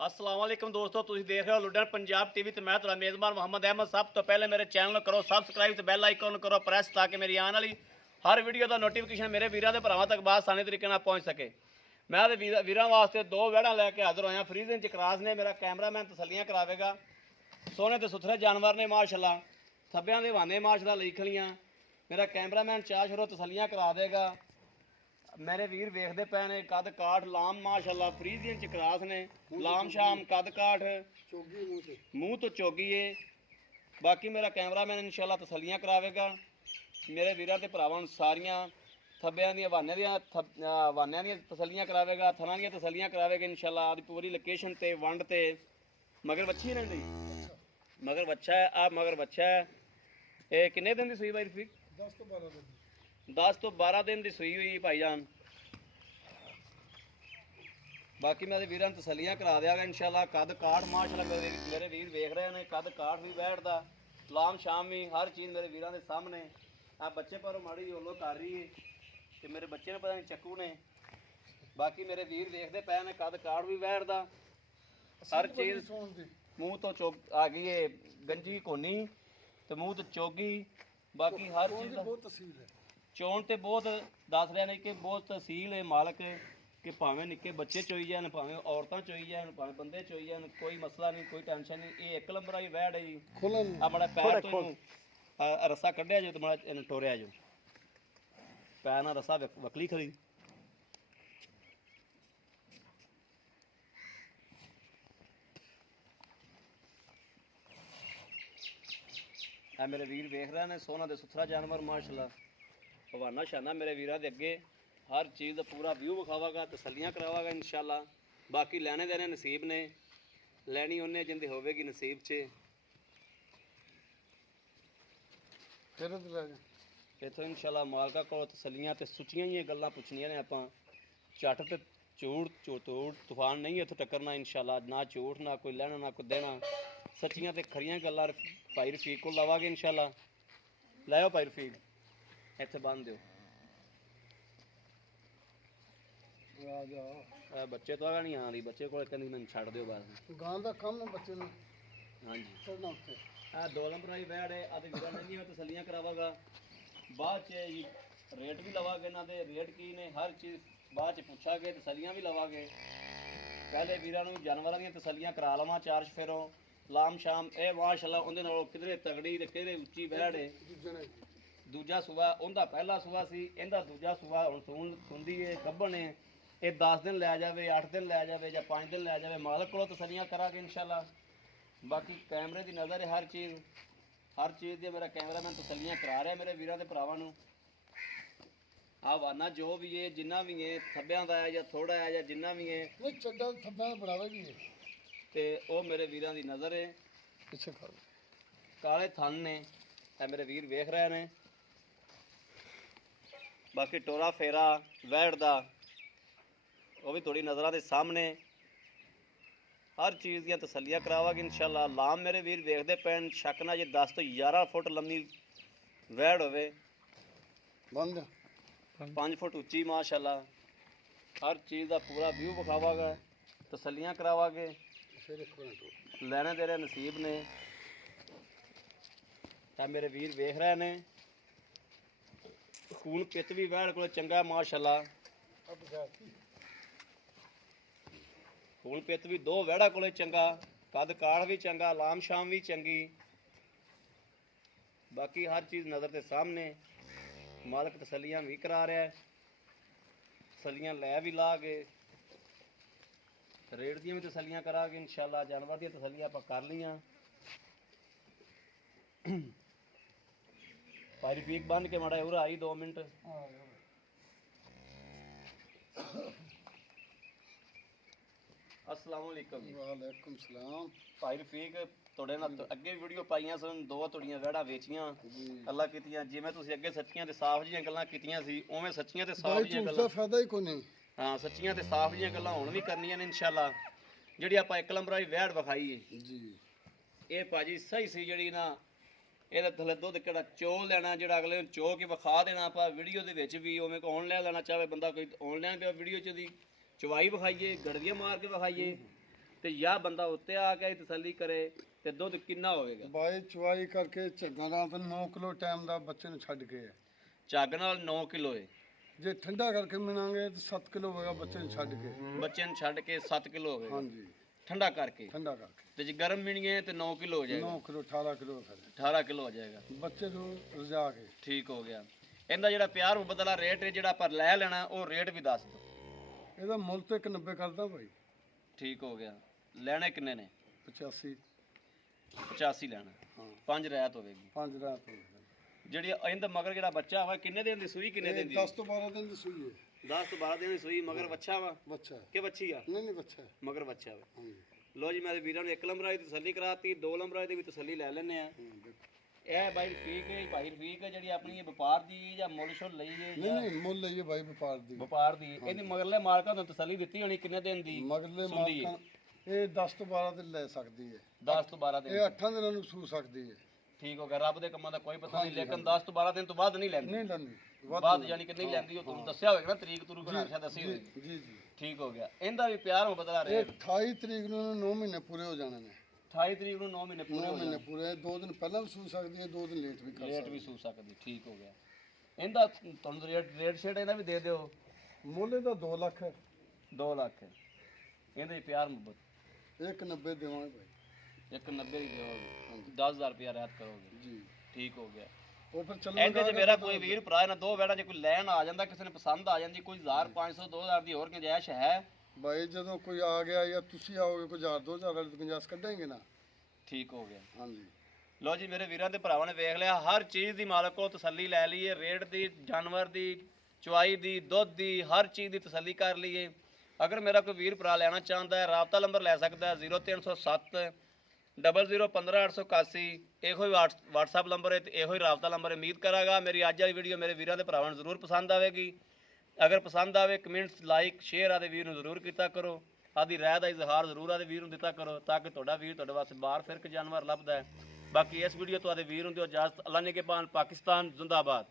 अस्सलाम वालेकुम दोस्तों, तुसीं देख रहे हो लुधियाना पंजाब टीवी ते मैं तुहाडा मेज़बान मोहम्मद अहमद। सब तो पहले मेरे चैनल ਨੂੰ करो सबसक्राइब ਤੇ ਬੈਲ ਆਈਕਨ ਨੂੰ ਕਰੋ ਪ੍ਰੈਸ ਤਾਂ ਕਿ ਮੇਰੀ ਆਉਣ ਵਾਲੀ ਹਰ ਵੀਡੀਓ ਦਾ ਨੋਟੀਫਿਕੇਸ਼ਨ ਮੇਰੇ ਵੀਰਾਂ ਦੇ ਭਰਾਵਾਂ ਤੱਕ ਆਸਾਨੀ ਤਰੀਕੇ ਨਾਲ ਪਹੁੰਚ ਸਕੇ। ਮੈਂ ਤੇ ਵੀਰਾਂ ਵਾਸਤੇ ਦੋ ਵਹਿੜਾਂ ਲੈ ਕੇ ਹਾਜ਼ਰ ਹੋਇਆ। ਫਰੀਜ਼ਿੰਗ ਚ ਕਰਾਸ ਨੇ, ਮੇਰਾ ਕੈਮਰਾਮੈਨ ਤਸੱਲੀਆਂ ਕਰਾਵੇਗਾ। ਸੋਹਣੇ ਤੇ ਸੁਥਰੇ ਜਾਨਵਰ ਨੇ ਮਾਸ਼ਾਅੱਲਾ, ਥੱਬਿਆਂ ਦੇ ਬਹਾਨੇ ਮਾਸ਼ਾਅੱਲਾ ਲਈ ਖਲੀਆਂ। ਮੇਰਾ ਕੈਮਰਾਮੈਨ ਚਾਸ਼ਰੋ ਤਸੱਲੀਆਂ ਕਰਾ ਦੇਗਾ। मेरे वीर वेखते पे ने कद काठ लाम माशाअल्लाह फ्रीजियन च क्रास ने लाम शाम कद काठ मूँह तो चोगी है। बाकी मेरा कैमरामैन इंशाल्लाह तसलियां करावेगा। मेरे वीर ते भरावां सारियां थब्बियां दी हवानियां दी तसलियां करावेगा, थना दी तसलियां करावेगा इंशाल्लाह। आदि पूरी लोकेशन ते वंड ते मगर बच्ची नहीं रही, मगर बच्चा है। आप मगर बच्चा है, ये किन्ने दिन दी सुई भाई रफीक? 10 ਤੋਂ 12 दिन की सूई हुई भाईजान। बाकी मैं वीर तसलियां करा देगा इंशाल्लाह। कद काठ माशाल्लाह मेरे वीर वेख रहे हैं, कद काठ भी बैठता लाम शाम भी हर चीज़ मेरे वीरों के सामने। आ बच्चे पर माड़ी ओलो कर रही है कि मेरे बच्चे ने पता नहीं चक्कू ने। बाकी मेरे वीर देखते पे ने कद काठ भी बैठता हर चीज़। मूँह तो चौक आ गई है गंजी कोनी तो मूँह तो चौगी। बाकी हर चीज़ बहुत तहसील है, चोण तो बहुत दस रहे हैं कि बहुत तहसील है मालक कि भावें निक्के बच्चे चोई जान, भावें औरतां चोई जान, भावें बंदे चोई जान, कोई मसला नहीं, कोई टेंशन नहीं। ये एक नंबर वाली वैड़ है जी। अपना पैर तो रस्सा कढ़िया जो तो माड़ा टोरिया जो पैर ना रस्सा वकली खरी। मेरे वीर वेख रहे हैं सोना दे सुथरा जानवर माशाल्लाह। हवाना शाना मेरे वीर के अगे हर चीज़ का पूरा व्यू विखावागा, तसलियां करावागा इंशाल्लाह। बाकी लैने देने नसीब ने, लैनी उन्हें जिंदे होवेगी नसीब च। इतों इंशाल्लाह मालका को तसलियां ते सुचियां ही गल्लां पुछनियां ने आपां। झट ते झूठ तोड़ तूफान नहीं इतों टक्करना इंशाल्लाह। ना झूठ ना कोई लैना ना कोई देना, सच्चियां ते खरियां गल्लां भाई रफीक को लवांगे इंशाल्लाह। लाओ भाई रफीक इत्थे बन दो। बच्चे तो आगा नहीं आ रही, बच्चे को कहंदी मैनूं छड्ड दिओ बस। गां दा कम है बच्चे ने। हाँ जी चढ़ना उत्ते आ दो नंबर आई वैड़ है। आदि वीरां ने नहीं तसलियां करावागा। बाद च जी रेट भी लवागे ना दे रेट की ने हर चीज़ बाद च पुछागे, तसलियां भी लवागे। पहले वीरां नूं जानवरां दी तसलियां करा लवां चार फेरों लाम शाम। ए माशाअल्लाह उहदे नालों किधरे तगड़ी ते किधरे उच्ची वैड़ है। दूजा सूआ उनका पहला सूआ सी, इहदा दूजा सूआ हुण सुंदी है गब्बन है। ये 10 दिन लै जाए, 8 दिन लै जाए या 5 दिन लै जाए, मालक को तसलियां करांगे इंशाल्लाह। बाकी कैमरे की नज़र है हर चीज़ दी। मेरा कैमरामैन तसलियां करा रहा है मेरे वीरों के भरावां नूं। हवाना जो भी है जिन्ना भी है थब्बियां दा है या थोड़ा है या जिन्ना भी है नहीं चड्डा थब्बा बढ़ावा भी है ते ओ मेरे वीरों की नज़र है। पीछे खा काले थन ने मेरे वीर वेख रहे हैं। बाकी टोरा फेरा वैड़ दा वो भी थोड़ी नज़र के सामने। हर चीज़ दी तसलियां करावांगे इंशाल्लाह। लाम मेरे वीर वेखते पैन शक ना जे 10 तो 11 फुट लंबी वैड़ होवे, बंद 5 फुट उच्ची माशाल्लाह। हर चीज़ का पूरा व्यू विखावागा, तसलियां करावांगे। लैने देने नसीब ने मेरे वीर वेख रहे हैं। खून पित भी वैड़ को चंगा माशाल्लाह। खून पित भी दो वैड़ा को चंगा, कद काठ भी चंगा, लाम शाम भी चंगी। बाकी हर चीज़ नज़र के सामने। मालक तसलियां भी करा रहा है, तसलियां लै भी ला के रेट दी भी तसलियां करा के इंशाल्लाह। जानवर दी तसलियां आप कर लियां। भाई रफीक बन के माड़ा उरा आई 2 मिनट। अस्सलाम वालेकुम। वालेकुम सलाम। भाई रफीक ਤੁਹਾਡੇ ਨਾਲ ਅੱਗੇ ਵੀਡੀਓ ਪਾਈਆਂ ਸਨ, 2 ਤੁਹਾਡੀਆਂ ਵੈੜਾਂ ਵੇਚੀਆਂ ਅੱਲਾ ਕੀਤੀਆਂ। ਜਿਵੇਂ ਤੁਸੀਂ ਅੱਗੇ ਸੱਚੀਆਂ ਤੇ ਸਾਫ਼ ਜੀਆਂ ਗੱਲਾਂ ਕੀਤੀਆਂ ਸੀ ਉਵੇਂ ਸੱਚੀਆਂ ਤੇ ਸਾਫ਼ ਜੀਆਂ ਗੱਲਾਂ। ਫਾਇਦਾ ਹੀ ਕੋਈ ਨਹੀਂ। ਹਾਂ ਸੱਚੀਆਂ ਤੇ ਸਾਫ਼ ਜੀਆਂ ਗੱਲਾਂ ਹੁਣ ਵੀ ਕਰਨੀਆਂ ਨੇ ਇੰਸ਼ਾਅੱਲਾ। ਜਿਹੜੀ ਆਪਾਂ ਇੱਕ ਨੰਬਰ ਵਾਲੀ ਵੈੜ ਵਿਖਾਈ ਹੈ ਜੀ, ਇਹ ਭਾਜੀ ਸਹੀ ਸੀ। ਜਿਹੜੀ ਨਾ ਇਹਦੇ ਥੱਲੇ ਦੁੱਧ ਕਿਹੜਾ ਚੋਲ ਲੈਣਾ, ਜਿਹੜਾ ਅਗਲੇ ਨੂੰ ਚੋ ਕੇ ਵਿਖਾ ਦੇਣਾ ਆਪਾਂ ਵੀਡੀਓ ਦੇ ਵਿੱਚ ਵੀ। ਉਵੇਂ ਕੋ ਆਨਲਾਈਨ ਲੈਣਾ ਚਾਹੇ ਬੰਦਾ, ਕੋਈ ਆਨਲਾਈਨ ਵੀ ਵੀਡੀਓ 'ਚ ਦੀ ਚਵਾਈ ਵਿਖਾਈਏ, ਗੜਵੀਆਂ ਮਾਰ ਕੇ ਵਿਖਾਈਏ। ਤੇ ਜਾਂ ਬੰਦਾ ਉੱਤੇ ਆ ਕੇ ਤਸੱਲੀ ਕਰੇ ਤੇ ਦੁੱਧ ਕਿੰਨਾ ਹੋਵੇਗਾ? ਬਾਈ ਚਵਾਈ ਕਰਕੇ ਝੱਗਾ ਨਾਲ ਤਾਂ 9 ਕਿਲੋ ਟਾਈਮ ਦਾ ਬੱਚੇ ਨੂੰ ਛੱਡ ਕੇ ਹੈ। ਝੱਗ ਨਾਲ 9 ਕਿਲੋ ਹੈ। ਜੇ ਠੰਡਾ ਕਰਕੇ ਮਿਣਾਂਗੇ ਤਾਂ 7 ਕਿਲੋ ਹੋਵੇਗਾ ਬੱਚੇ ਨੂੰ ਛੱਡ ਕੇ। ਬੱਚੇ ਨੂੰ ਛੱਡ ਕੇ 7 ਕਿਲੋ ਹੋਵੇਗਾ ਹਾਂਜੀ ਠੰਡਾ ਕਰਕੇ। ਠੰਡਾ ਕਰਕੇ ਤੇ ਜੇ ਗਰਮ ਮਿਣੀਏ ਤੇ 9 ਕਿਲੋ ਹੋ ਜਾਏਗਾ। 9 ਕਿਲੋ 18 ਕਿਲੋ ਫਿਰ 18 ਕਿਲੋ ਹੋ ਜਾਏਗਾ। ਬੱਚੇ ਨੂੰ ਰਜਾ ਕੇ। ਠੀਕ ਹੋ ਗਿਆ। ਇਹਦਾ ਜਿਹੜਾ ਪਿਆਰ ਮੁਹੱਬਤ ਵਾਲਾ ਰੇਟ ਹੈ ਜਿਹੜਾ ਆਪਾਂ ਲੈ ਲੈਣਾ ਉਹ ਰੇਟ ਵੀ ਦੱਸ ਦਿਓ। ਇਹਦਾ ਮੁੱਲ ਤੇ 90 ਕਰਦਾ ਭਾਈ। ਠੀਕ ਹੋ ਗਿਆ। ਲੈਣੇ ਕਿੰਨੇ ਨੇ? 85 85 ਲੈਣਾ। ਹਾਂ 5 ਰਹਿਤ ਹੋਵੇਗੀ। 5 ਰਾਤ ਹੋ ਜਿਹੜੀ ਇਹਦਾ ਮਗਰ ਜਿਹੜਾ ਬੱਚਾ ਵਾ ਕਿੰਨੇ ਦਿਨ ਦੀ ਸੂਈ ਕਿੰਨੇ ਦਿਨ ਦੀ? 10 ਤੋਂ 12 ਦਿਨ ਦੀ ਸੂਈ ਹੈ। 10 ਤੋਂ 12 ਦਿਨ ਦੀ ਸੂਈ ਮਗਰ ਬੱਚਾ ਵਾ ਬੱਚਾ ਹੈ। ਕਿ ਬੱਚੀ ਆ? ਨਹੀਂ ਬੱਚਾ ਹੈ। ਮਗਰ ਬੱਚਾ ਵਾ। ਹਾਂਜੀ ਲੋ ਜੀ ਮੇਰੇ ਵੀਰਾਂ ਨੂੰ 1 ਨੰਬਰ ਦੀ ਤਸੱਲੀ ਕਰਾਤੀ, 2 ਨੰਬਰ ਦੀ ਵੀ ਤਸੱਲੀ ਲੈ ਲੈਣੇ ਆ। ਦੇਖੋ। ਇਹ ਬਾਈ ਰਫੀਕ ਹੈ, ਭਾਈ ਰਫੀਕ ਹੈ ਜਿਹੜੀ ਆਪਣੀ ਇਹ ਵਪਾਰ ਦੀ ਜਾਂ ਮੁੱਲ ਸ਼ੁੱਲ ਲਈ ਹੈ ਨਹੀਂ ਨਹੀਂ ਮੁੱਲ ਲਈਏ ਭਾਈ ਵਪਾਰ ਦੀ। ਵਪਾਰ ਦੀ ਇਹਦੀ ਮਗਰਲੇ ਮਾਲਕਾਂ ਨੂੰ ਤਸੱਲੀ ਦਿੱਤੀ ਹੋਣੀ ਕਿੰਨੇ ਦਿਨ ਦੀ? ਮਗਰਲੇ ਸੁਣਦੀ ਹੈ। ਮਾਲਕਾਂ ਇਹ 10 ਤੋਂ 12 ਦਿਨ ਲੈ ਸਕਦੀ ਹੈ। 10 ਤੋਂ 12 ਦਿਨ। ਇਹ 8 ਦਿਨਾਂ ਨੂੰ ਸੂ ਸਕਦੀ ਹੈ। ਠੀਕ ਹੋ ਗਿਆ। ਰੱਬ ਦੇ ਕੰਮਾਂ ਦਾ ਕੋਈ ਪਤਾ ਨਹੀਂ, ਲੇਕਿਨ 10 ਤੋਂ 12 ਦਿਨ ਤੋਂ ਬਾਅਦ ਨਹੀਂ ਲੈਂਦੀ। ਨਹੀਂ ਲੈਂਦੀ ਬਾਅਦ ਯਾਨੀ ਕਿ ਨਹੀਂ ਲੈਂਦੀ, ਉਹ ਤੁਹਾਨੂੰ ਦੱਸਿਆ ਹੋਵੇਗਾ ਨਾ, ਤਰੀਕ ਤੁਰੂ ਬਣਾ ਕੇ ਦੱਸੀ ਹੋਵੇਗੀ। ਜੀ ਜੀ ਠੀਕ ਹੋ ਗਿਆ। ਇਹਦਾ ਵੀ ਪਿਆਰ ਮੁਹੱਬਤ ਦਾ ਇਹ ਰੇਟ 28 ਤਰੀਕ ਨੂੰ 9 ਮਹੀਨੇ ਪੂਰੇ ਹੋ ਜਾਣੇ ਨੇ। 28 ਤਰੀਕ ਨੂੰ 9 ਮਹੀਨੇ ਪੂਰੇ 9 ਹੋ ਮਹੀਨੇ ਜਾਣ। ਪੂਰੇ 2 ਦਿਨ ਪਹਿਲਾਂ ਵੀ ਸੂ ਸਕਦੀ ਹੈ, 2 ਦਿਨ ਲੇਟ ਵੀ ਕਰ ਰੇਟ ਸਕਦੀ ਵੀ ਸੂ ਸਕਦੀ। ਠੀਕ ਹੋ ਗਿਆ। ਇਹਦਾ ਤੁਹਾਨੂੰ ਰੇਟ ਸ਼ੇਟ ਇਹਦਾ ਵੀ ਦੇ ਦਿਓ। ਹੈ। ਮੁੱਲ ਇਹਦਾ 2 ਲੱਖ ਹੈ। 2 ਲੱਖ ਇਹਦੇ ਚ ਪਿਆਰ ਮੁਹੱਬਤ 190 ਦੇਵਾਂਗੇ ਭਾਈ। 190 ਦੀ ਦਿਓਗੇ। 10000 ਰੁਪਇਆ ਰਹਿਤ ਕਰੋਗੇ। ਜੀ ਠੀਕ ਹੋ ਗਿਆ। ਉਹ ਫਿਰ ਚੱਲੋ ਇਹਦੇ ਚ ਮੇਰਾ ਕੋਈ ਵੀਰ ਭਰਾ ਇਹਨਾਂ ਦੋ ਵੈੜਾਂ 'ਚ ਕੋਈ ਲੈਣ ਆ ਜਾਂਦਾ, ਕਿਸੇ ਨੇ ਪਸੰਦ ਆ ਜਾਂਦੀ, ਕੋਈ 1500 2000 ਦੀ ਹੋਰ ਗੁੰਜਾਇਸ਼ ਹੈ? ਭਾਈ ਜਦੋਂ ਕੋਈ ਆ ਗਿਆ ਜਾਂ ਤੁਸੀਂ ਆਓਗੇ ਕੋਈ 1000 2000 ਵਾਲੀ ਗੁੰਜਾਇਸ਼ ਕੱਢਾਂਗੇ ਨਾ। ਠੀਕ ਹੋ ਗਿਆ। ਹਾਂਜੀ ਲੋ ਜੀ ਮੇਰੇ ਵੀਰਾਂ ਤੇ ਭਰਾਵਾਂ ਨੇ ਵੇਖ ਲਿਆ, ਹਰ ਚੀਜ਼ ਦੀ ਮਾਲਕ ਕੋਲ ਤਸੱਲੀ ਲੈ ਲਈਏ, ਰੇਟ ਦੀ, ਜਾਨਵਰ ਦੀ, ਚੁਆਈ ਦੀ, ਦੁੱਧ ਦੀ, ਹਰ ਚੀਜ਼ ਦੀ ਤਸੱਲੀ ਕਰ ਲਈਏ। ਅਗਰ ਮੇਰਾ ਕੋਈ ਵੀਰ ਭਰਾ ਲੈਣਾ ਚਾਹੁੰਦਾ ਹੈ, ਰਾਬਤਾ ਨੰਬਰ ਲੈ ਸਕਦਾ ਹੈ 0307 0015 ਇਹੋ ਹੀ WhatsApp ਨੰਬਰ ਹੈ ਤੇ ਇਹੋ ਹੀ ਰਾਬਤਾ ਨੰਬਰ ਹੈ। ਉਮੀਦ ਕਰਾਂਗਾ ਮੇਰੀ ਅੱਜ ਵਾਲੀ ਵੀਡੀਓ ਮੇਰੇ ਵੀਰਾਂ ਦੇ ਭਰਾਵਾਂ ਨੂੰ ਜ਼ਰੂਰ ਪਸੰਦ ਆਵੇਗੀ। ਅਗਰ ਪਸੰਦ ਆਵੇ ਕਮੈਂਟਸ ਲਾਈਕ ਸ਼ੇਅਰ ਆਦੇ ਵੀਰ ਨੂੰ ਜ਼ਰੂਰ ਕੀਤਾ ਕਰੋ। ਆਦੀ ਰਾਏ ਦਾ ਇਜ਼ਹਾਰ ਜ਼ਰੂਰ ਆਦੇ ਵੀਰ ਨੂੰ ਦਿੱਤਾ ਕਰੋ ਤਾਂ ਕਿ ਤੁਹਾਡਾ ਵੀਰ ਤੁਹਾਡੇ ਵਾਸਤੇ ਬਾਹਰ ਫਿਰ ਕੇ ਜਾਨਵਰ ਲੱਭਦਾ ਹੈ। ਬਾਕੀ ਇਸ ਵੀਡੀਓ ਤੋਂ ਆਦੇ ਵੀਰ ਨੂੰ ਦਿਓ ਇਜਾਜ਼ਤ। ਅੱਲਾ ਨੇ ਕੇ ਪਾਨ ਪਾਕਿਸਤਾਨ ਜ਼ਿੰਦਾਬਾਦ।